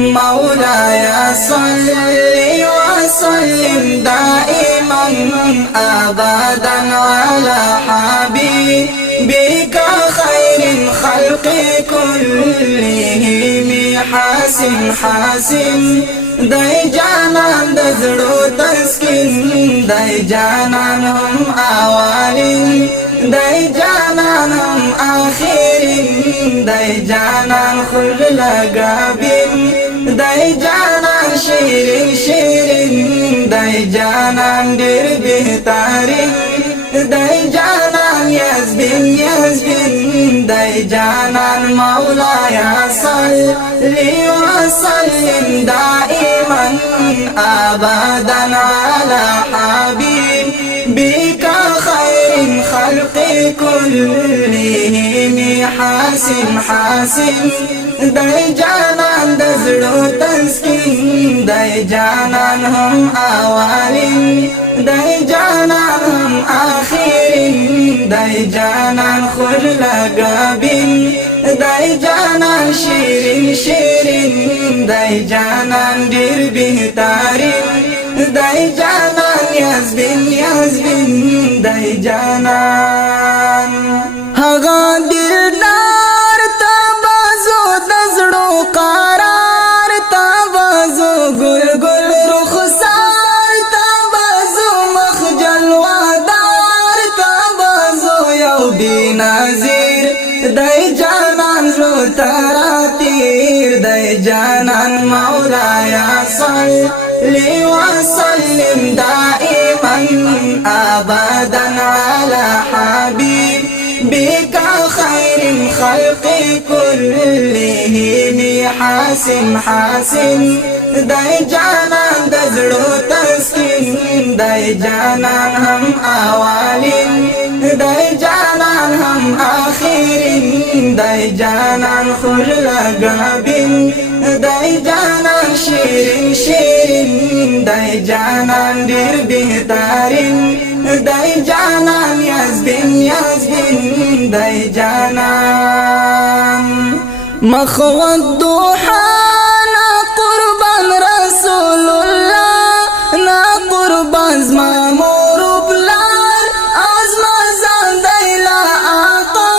مولاي صل وسلم دائما أبدا على حبيبك خير الخلق كلهم حاسن حاسن دای جانان د زړو تسکین دای جانان هم اولین دای جانان هم آخرین دای جانان خود لگابین دای جانان شیرین شیرین دای جانان ډیر بهترین دای جانان یزبین یزبین دای جانان مولاي صل وسلم دائما أبدا على حبيبك خير الخلق كلهم حاسن حاسن دای جانان د زړو تسکین دای جانان هم اولین دای جانان هم آخرین دای جانان خود لگابین دای جانان شیرین شیرین دای جانان ډیر بهترین دای جانان یزبین یزبین دای جانان هغه دلدار تبازو د زړو قرار تبازو ګل ګل رخسار تبازو مخجل وادار تبازو یو بنظیر دای جانان زو تراتیر دای جانان مولاي صل وسلم دائما أبدا على حبيبك خير الخلق كلهم حاسن حاسن دای جانان د زړو تسکین دای جانان هم اولین دای جانان هم آخرین دای جانان خود لگابین دای جانان شیرین شیرین دای جانان ډیر بهترین دای جانان یزبین یزبین دای جانان مخوت دوحانا قربان رسول الله نا قربان زما مور بلار ازما زان دیلا آقا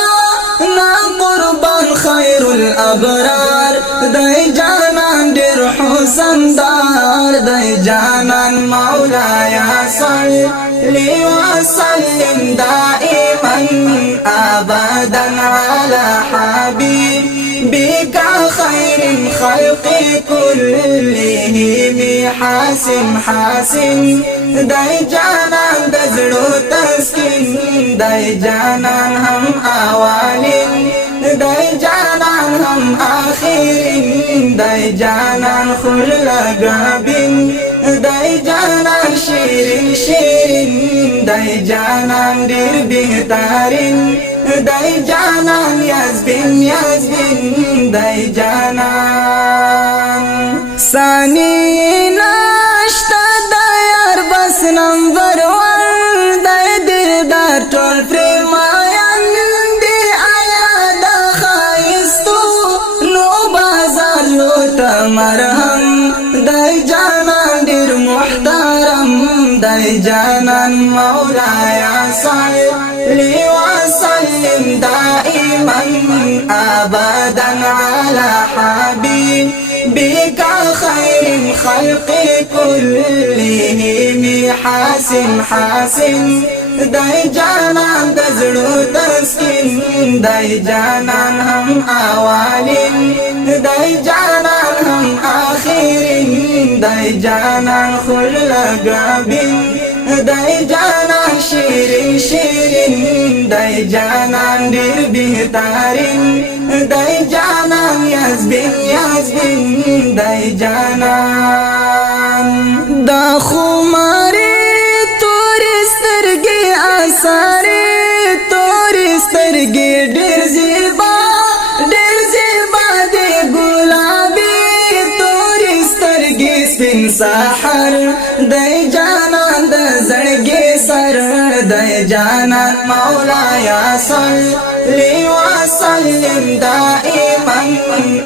نا قربان خیر الابرار دای جانان ډیر حسن دار دای جانان مولاي صل وسلم دائما أبدا على حبيبك خير الخلق كلهم حاسن حاسن دای جانان د زړو تسکین دای جانان هم اولین دای جانان هم آخرین دای جانان خود لگابین دای جانان شیرین شیرین دای جانان ډیر بهترین دای جانان یزبین یزبین دای جانان ثانی ناشتا دایار بس نمبر ون دای دلدار ټول پریمایان دی آیا د خایستو نو بازار لو تمرهم دای جانان ډیر محترم دای جانان مولاي صل وسلم دائما أبدا على حبيبك خير الخلق كلهم حاسن حاسن دای جانان د زړو تسکین دای جانان هم اولین دای جانان هم آخرین دای جانان خود لگابین دای جانان شیرین شیرین دای جانان ډیر بهترین دای جانان یزبین یزبین دای جانان دا خماری توری سترګې اثرې توری سترګې ډیر زیبا دی ګلابي توری سترګې سپین سحر دای جانان د زړګي سر دای جانان مولایا صلی وسلم دائما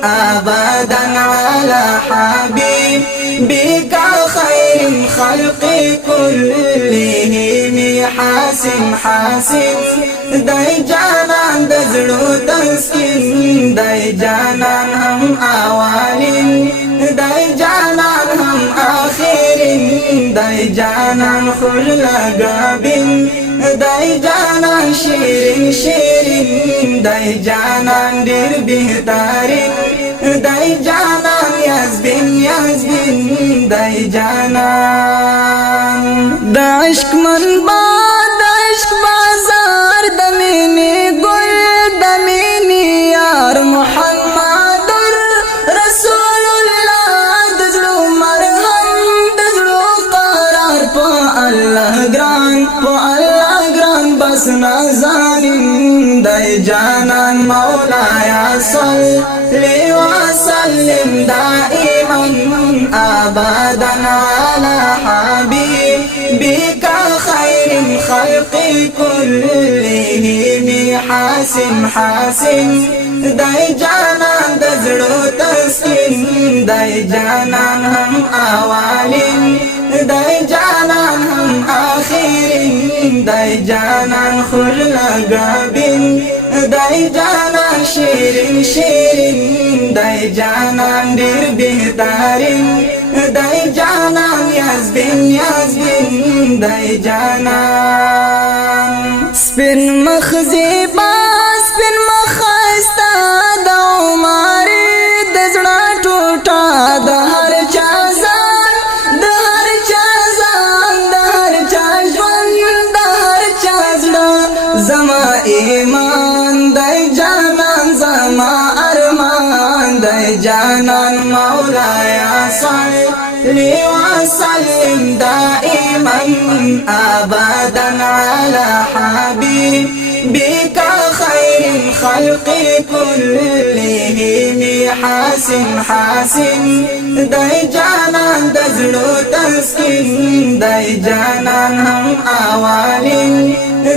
ابدا على حبيبك خير الخلق كلهم حاسن دای جانان دزړو تسکین دای جانان هم اولین دای جانان هم آخرین دای جانان خل لگابین دای جانان شیرین دای جانان دیر بهترین دای جانان یزبین دای جانان د عشق منبع د عشق بازار د مینې ګل د مینې یار محمد رسول الله د زړه مرهم د زړه قرار په الله ګران بس نازنین دای جانان مولایا صلی وسلم دائما ابدا على حبيبك خير الخلق كلهم حاسن دای جانان د زړه تسکین دای جانان هم اولین دای جانان هم آخرین دای جانان خل لگابین دای جانان شیرین دای جانان دیر بهترین دای جانان یزبین دای جانان سپین مخزیبا سپین مخستا د عمر د زړه ټوټه د هر چا ځان د هر چا ځان د هر چا ژوند د هر چا زړه زما ایمان دای جانان زما ارمان دای جانان مولایا صلی وسلم دائما ابدا على حبيبك خير الخلق كلهم حاسن دای جانان د زړه تسکین دای جانان هم اولین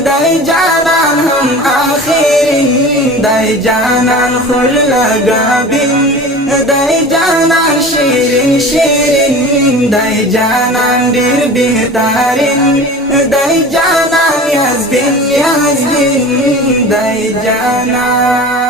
دای جانان هم آخرین دای جانان خل لگابین دای جانان شیرین دای جانان دیر بهترین دای جانان یزبین دای جانان